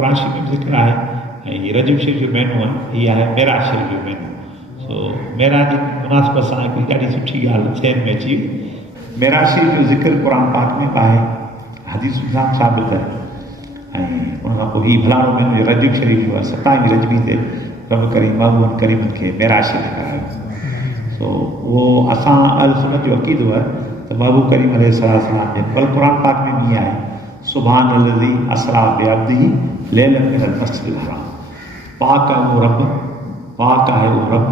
कुरान शरीफ़ में ज़िक्र आहे ऐं ये रजब शरीफ़ जो महीनो आहे हीअ आहे मेराज शरीफ़ जो महीनो। सो मेराज जी मुनासिबत सां हिकिड़ी ॾाढी सुठी ॻाल्हि ज़हन में अची वई। मेराज शरीफ़ जो ज़िक्र क़ुरान पाक में बि आहे, हदीस सां साबित आहे। ऐं उन खां पोइ हीउ फलाणो महीनो रजब शरीफ़ जो आहे, 27 रजबी ते रब करीम महबूबनि करीमनि खे मेराज शरीफ़ करायो। सो उहो असां अहल सुन्नत जो अक़ीदो आहे त महबूब करीम अलैहिस्सलाम जे बल क़ुरान पाक में बि आहे सुब्हानल्लज़ी असरा बिअब्दिही लैलन मिनल मस्जिदिल हराम। पाक आहे उहो रब, पाक आहे उहो रब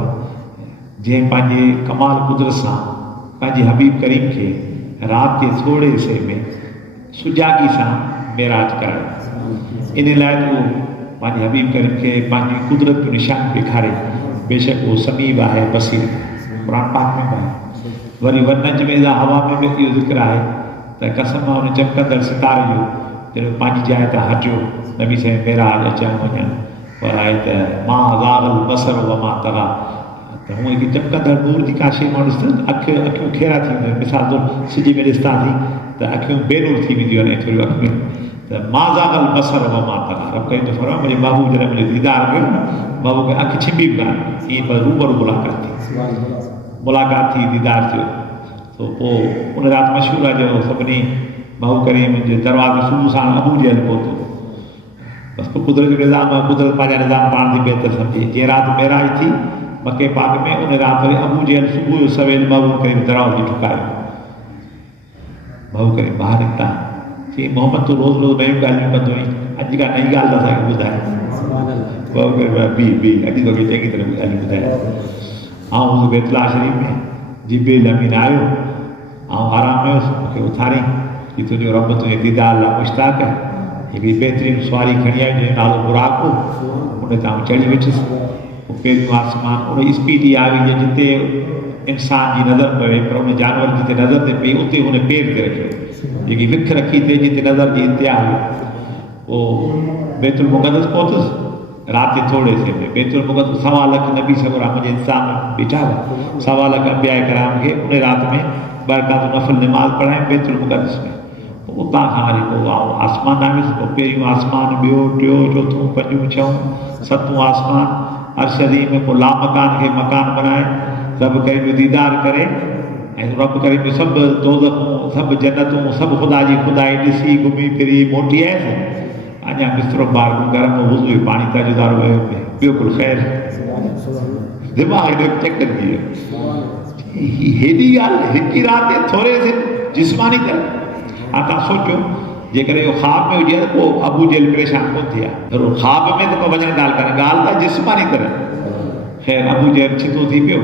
जंहिं पंहिंजे कमाल कुदरत सां पंहिंजे हबीब करीम खे राति जे थोरे हिसे में सुजागी सां मेराज करायो। इन लाइ उहो पंहिंजे हबीब करीम खे पंहिंजी कुदरत जो निशान ॾेखारे। बेशक उहो समीब आहे, बसीर क़ुरान पाक में आहे। वरी वनज में हवा में बि इहो ज़िक्र आहे त कसम आहे उन चमकंदड़ सितारे जो जॾहिं पंहिंजी जाइ ते हटियो नबी साईं मेराज अचणु वञणु पर आहे त मां ज़ागल बसर व मां तगा त हूअं हिकु चमकंदड़ नूर जी का शइ मां ॾिसंदो अखियूं खेरा थी वेंदियूं। मिसाल तौरु सिज में ॾिसंदा थी त अखियूं बेनूर थी वेंदियूं आहिनि थोरियूं अखि में। त मां ज़ागल बसर व मां तगा रब कई त फरमायो मुंहिंजे बाबू जॾहिं मुंहिंजो दीदार कयो न बाबू खे अखि छिंबी बि कान, ईअं पर रूबरू मुलाक़ात थी दीदार थियो। तो पोइ उन राति मशहूरु आहे जो सभिनी महू करीम जे दरवाज़े सुबुह साण अबू जहल पहुतो। बसि पोइ कुदरत जो निज़ाम आहे, कुदरत पंहिंजा निज़ाम पाण थी बहितर सम्झे। जीअं राति मेराज थी मके पाक में उन राति वरी अबू जहल सुबुह जो सवेल महू करीम दरवाज़ो ठुकायो। महू करीम ॿाहिरि निकिता चई मोहम्मद तूं रोज़ रोज़ नयूं ॻाल्हियूं कंदो आहीं, अॼु का नई ॻाल्हि त असांखे ॿुधाए। महू करीम बी अॼु तोखे चङी तरह ॻाल्हियूं ॿुधाए। ऐं बैतुल्लाह शरीफ़ में जिब्रील अमीन आयो, आराम हुयुसि, मूंखे उथारियईं कि तुंहिंजो रब तुंहिंजे दीदार लाइ मुश्ताक़ आहे। हिकिड़ी बहितरीन सुवारी खणी आई जंहिंजो नालो बुराक हो, उन ते आउं चढ़ी वेठुसि। पोइ पहिरियों आसमान उन स्पीड ई आई जिते इंसान जी नज़र पवे पर उन जानवर जिते नज़र ते पई उते उन पेर ते रखियो, जेकी विख रखी ते जिते नज़र जी इंतिहा हुई। पोइ बैतुल मुक़द्दस पहुतुसि राति जे थोरे से में। बैतुल मुक़द्दस 1.25 लख नबी सगुरा मुंहिंजे इंसान बीठा हुआ, 1.25 लख अंबिया कराम खे उन राति में बरक़ात नफ़ल निमाज़ पढ़ाइनि बैतुल मुक़द्दस में। उतां खां वरी पोइ आसमान आयुसि। पोइ पहिरियों आसमान, ॿियो, टियों, चोथों, पंजों, छहों, सतों आसमान अर्श अज़ीम में। पोइ लामकान खे मकान बनाए रब करीम जो दीदार करे ऐं रब करीम जो सभु दोज़खूं सभु जन्नतूं सभु ख़ुदा जी ख़ुदाई ॾिसी घुमी फिरी मोटी आयसि। अञा बिस्तरो बार गरम वुज़ू पाणी ताजुदार वियो पिए, ॿियो कुल ख़ैर दिमाग़ जो चकर थी वियो। हेॾी ॻाल्हि हिकु राति थोरे से जिस्मानी तरह। हा तव्हां सोचो जेकॾहिं इहो ख़्वाब में हुजे त पोइ अबू जहल परेशान कोन थिया। ख़्वाब में त पोइ वञण ॻाल्हि कान्हे, ॻाल्हि त जिस्मानी तरह। ख़ैर अबू जहल सिधो थी पियो,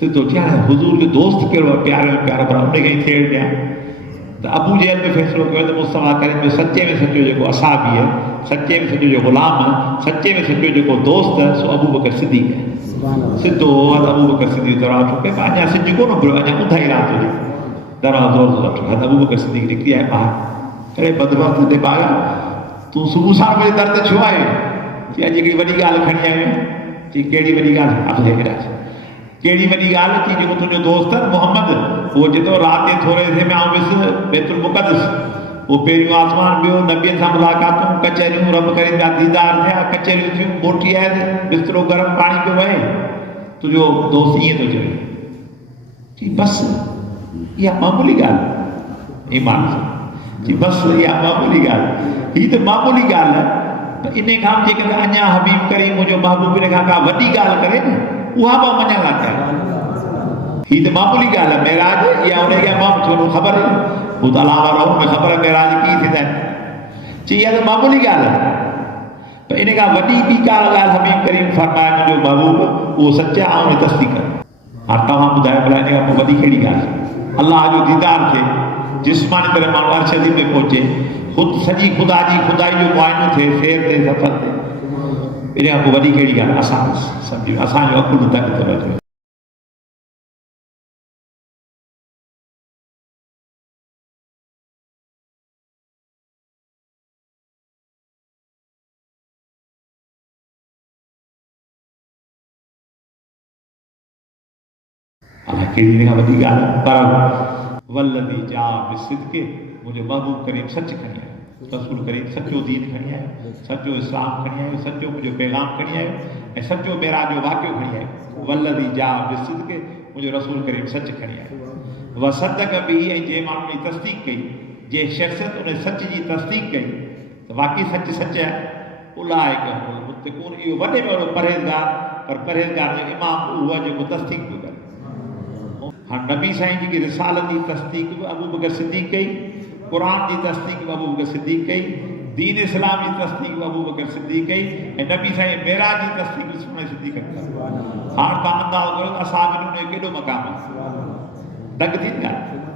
सिधो थी हाणे हुज़ूर जो दोस्त कहिड़ो आहे प्यारो प्यारो पर उनखे ई थेड़ ॾियां। त अबू जहल में फ़ैसिलो कयो त मुस्तफ़ा करीम जो सचे में सचो जेको असाबी आहे, सचे में सचो जो ग़ुलाम आहे, सचे में सचो जेको दोस्त आहे सो अबू बकर सिद्दीक़ आहे। सिधो अबू बकर सिद्दीक़ दरवाज़ो ठोके अञा सिज कोन पियो, अञा ॿुधाई राति हुजे दरवाज़ो ज़ोर ज़ोर ठोके। अबू बकर सिद्दीक़ निकिरी आया ॿाहिरि। अड़े बदबख़्त ते ॿाहिरि तूं सुबुह साण मुंहिंजे दर ते छो आयो? चई अॼु हिकिड़ी वॾी ॻाल्हि खणी आयो। चई कहिड़ी वॾी ॻाल्हि? कहिड़ी वॾी ॻाल्हि? चई जेको तुंहिंजो दोस्त आहे मोहम्मद उहो चए राति जे थोरे से में आउं वियुसि बैतुल मुक़द्दस। उहो पहिरियों आसमान, ॿियो नबियनि सां मुलाक़ातूं, कचहरियूं रब करीम जा दीदार थिया, कचहरियूं थियूं, मोटी आयसि, बिस्तरो गरम पाणी पियो वहे, तुंहिंजो दोस्त ईअं थो चवे। चई बसि इहा मामूली ॻाल्हि ईमान सां। चई बसि इहा मामूली ॻाल्हि, हीअ त मामूली ॻाल्हि आहे। त इन खां जेकॾहिं अञा हबीब करीम मुंहिंजो महबूब इन खां का वॾी ॻाल्हि करे न उहा मां मञण लाइ तयारु। हीअ त मामूली ॻाल्हि आहे मेराज, इहा उनखे मां छो ख़बर आहे हू त अलावा रहो में ख़बर आहे मेराज कीअं थींदा आहिनि। चई इहा त मामूली ॻाल्हि आहे पर इन खां वॾी ॿी का ॻाल्हि हबीब करीम फरमाए मुंहिंजो महबूब उहो सचा ऐं उन तस्दीक़ करे। हाणे तव्हां ॿुधायो भला इन खां पोइ वॾी कहिड़ी ॻाल्हि? अलाह जो दीदार थिए, जिस्मानी तरह माण्हू अर्श अज़ीम में पहुचे, ख़ुदि सॼी ख़ुदा जी ख़ुदाई जो मुआइनो थिए सैर ते सफ़र ते, इन खां पोइ वॾी कहिड़ी ॻाल्हि? असां सम्झो असांजो अकुल तंग थो रहे। कहिड़ी खां वॾी ॻाल्हि पर वल्लज़ी जा बिसिद्क़ मुंहिंजो महबूब करीम सच खणी आयो। रसूल करीम सचो दीन खणी आयो, सचो इस्लाम खणी आयो, सचो मुंहिंजो पैगाम खणी आयो ऐं सचो मेराज जो वाक़ियो खणी आयो। वल्लदी जा बिसिद्क़, मुंहिंजो रसूल करीम सच खणी आयो। वसदक बि, ऐं जे माण्हू जी तस्दीक कई, जे शख़्सियत उन सच जी तस्दीक कई त वाक़ई सच सच आहे। उलाइक हुमुल मुत्तक़ून, इहो वॾे में वॾो परहेज़गार, पर परहेज़गार जो इमाम उहो जेको तस्दीक पियो करे। हाणे नबी साईं जी की रिसालत जी तस्दीक बि अबू बकर सिद्दीक़ कई, क़ुरान जी तस्दीक बि अबू बकर सिद्दीक़ कई, दीन इस्लाम जी तस्दीक बि अबू बकर सिद्दीक़ कई, ऐं नबी साईं मेराज जी तस्दीक बि सुन सिद्दीक़ कई। हाणे तव्हां अंदाज़ो कयो त असां बि उन जो केॾो मक़ाम आहे, दग थींदी आहे।